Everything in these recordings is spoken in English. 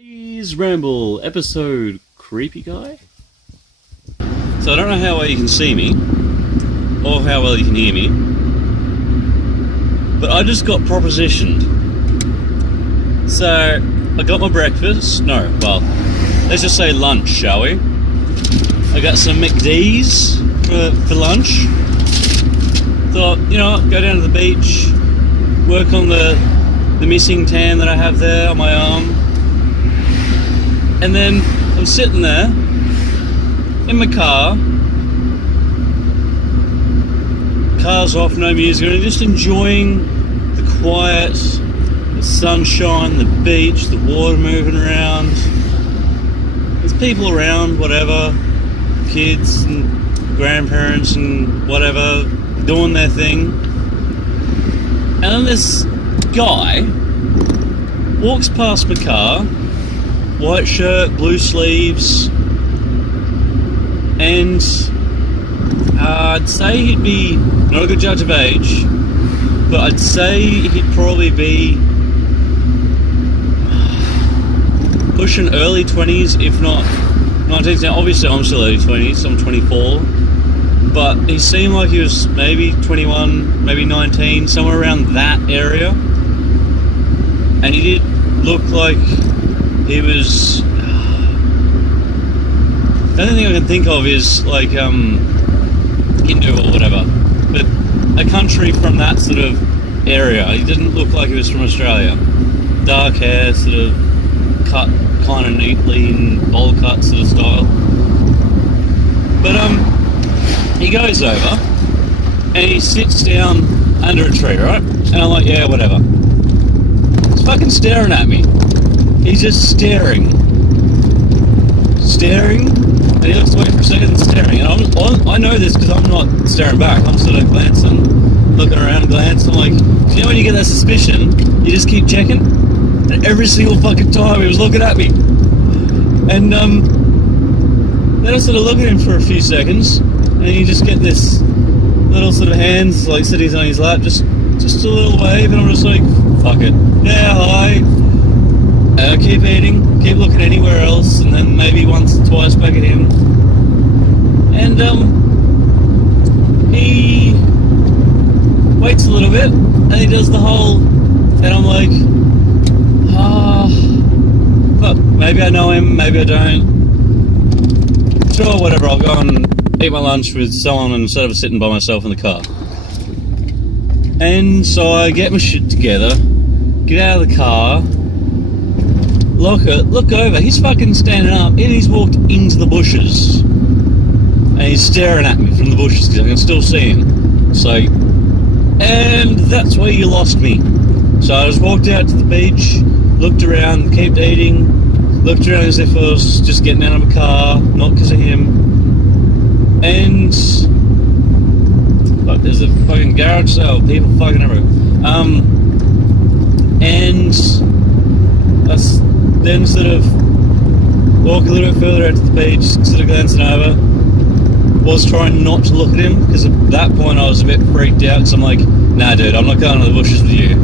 Ritty Ramble, episode Creepy Guy. So I don't know how well you can see me, or how well you can hear me, but I just got propositioned. So, I got my breakfast, let's just say lunch, shall we? I got some McD's for lunch. Thought, go down to the beach, work on the missing tan that I have there on my arm. And then I'm sitting there in my car's off, no music, and just enjoying the quiet, the sunshine, the beach, the water moving around. There's people around, whatever, kids and grandparents and whatever, doing their thing. And then this guy walks past my car, white shirt, blue sleeves, and I'd say he'd be not a good judge of age, but I'd say he'd probably be pushing early 20s, if not 19s. Now obviously I'm still early 20s, I'm 24, but he seemed like he was maybe 21, maybe 19, somewhere around that area. And he did look like he was... The only thing I can think of is like Hindu or whatever, but a country from that sort of area. He didn't look like he was from Australia. Dark hair, sort of cut kind of neatly in bowl cut sort of style. But he goes over and he sits down under a tree, right? And I'm like, yeah, whatever. He's fucking staring at me. He's just staring, and he looks away for a second and staring. And I know this because I'm not staring back. I'm sort of glancing, looking around, glancing. I'm like, you know when you get that suspicion, you just keep checking. And every single fucking time he was looking at me. And then I sort of look at him for a few seconds, and you just get this little sort of hands like sitting on his lap, just a little wave, and I'm just like, fuck it, yeah, hi. Keep eating, keep looking anywhere else, and then maybe once or twice back at him. And he waits a little bit, and he does the whole, and I'm like, fuck, maybe I know him, maybe I don't. Sure, whatever, I'll go and eat my lunch with someone instead of sitting by myself in the car. And so I get my shit together, get out of the car, lock it, look over, he's fucking standing up, and he's walked into the bushes. And he's staring at me from the bushes, because I can still see him. So, and that's where you lost me. So I just walked out to the beach, looked around, kept eating, looked around as if I was just getting out of my car, not because of him. And look, there's a fucking garage sale, people fucking everywhere. And that's then sort of walk a little bit further out to the beach, sort of glancing over. Was trying not to look at him, because at that point I was a bit freaked out, because I'm like, nah dude, I'm not going to the bushes with you.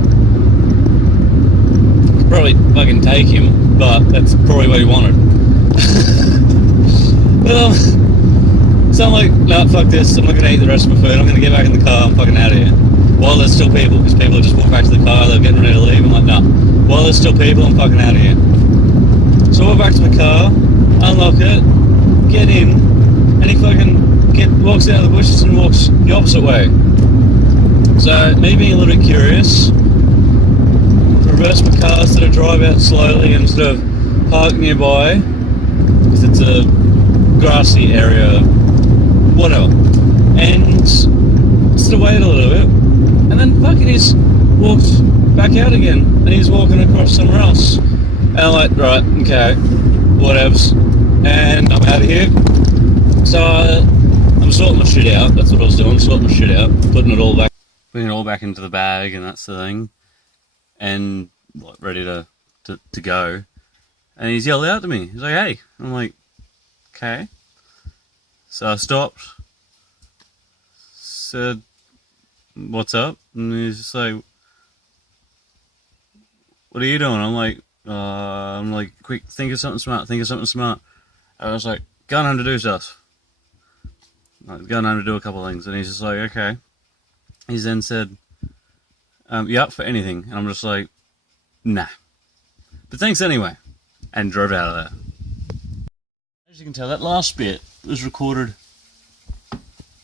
Could probably fucking take him, but that's probably what he wanted. But so I'm like, nah, fuck this, I'm not going to eat the rest of my food, I'm going to get back in the car, I'm fucking out of here. While there's still people, because people have just walked back to the car, they're getting ready to leave, I'm like, nah, while there's still people, I'm fucking out of here. So I walk back to my car, unlock it, get in, and he fucking walks out of the bushes and walks the opposite way. So, me being a little bit curious, reverse my car, sort of drive out slowly and sort of park nearby, because it's a grassy area, whatever. And sort of wait a little bit, and then fucking he's walked back out again, and he's walking across somewhere else. And I'm like, right, okay, whatevs. And I'm out of here. So I'm sorting my shit out. That's what I was doing, sorting my shit out, putting it all back into the bag and that sort of thing, and like ready to go. And he's yelled out to me. He's like, hey. I'm like, okay. So I stopped, said, what's up? And he's just like, what are you doing? I'm like, I'm like, quick, think of something smart, think of something smart. I was like, going home to do stuff. Like, going home to do a couple of things. And he's just like, okay. He then said, you up for anything? And I'm just like, nah. But thanks anyway. And drove out of there. As you can tell, that last bit was recorded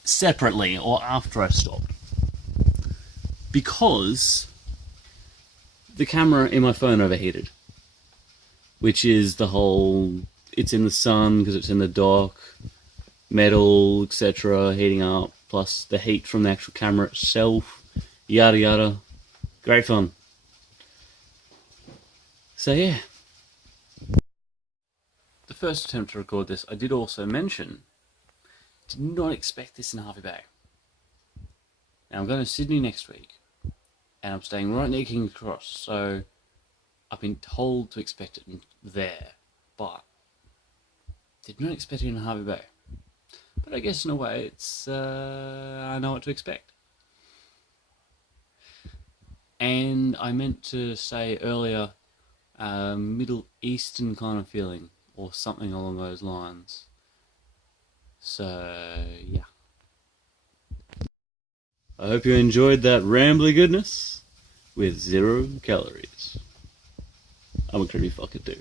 separately or after I stopped. Because the camera in my phone overheated. Which is the whole, it's in the sun because it's in the dock, metal, etc., heating up, plus the heat from the actual camera itself, yada yada. Great fun. So yeah. The first attempt to record this, I did also mention, did not expect this in Harvey Bay. Now I'm going to Sydney next week, and I'm staying right near King's Cross, so I've been told to expect it there, but did not expect it in Harvey Bay. But I guess in a way, it's I know what to expect. And I meant to say earlier, Middle Eastern kind of feeling, or something along those lines. So yeah. I hope you enjoyed that rambly goodness with 0 calories. I'm a creepy fucker too.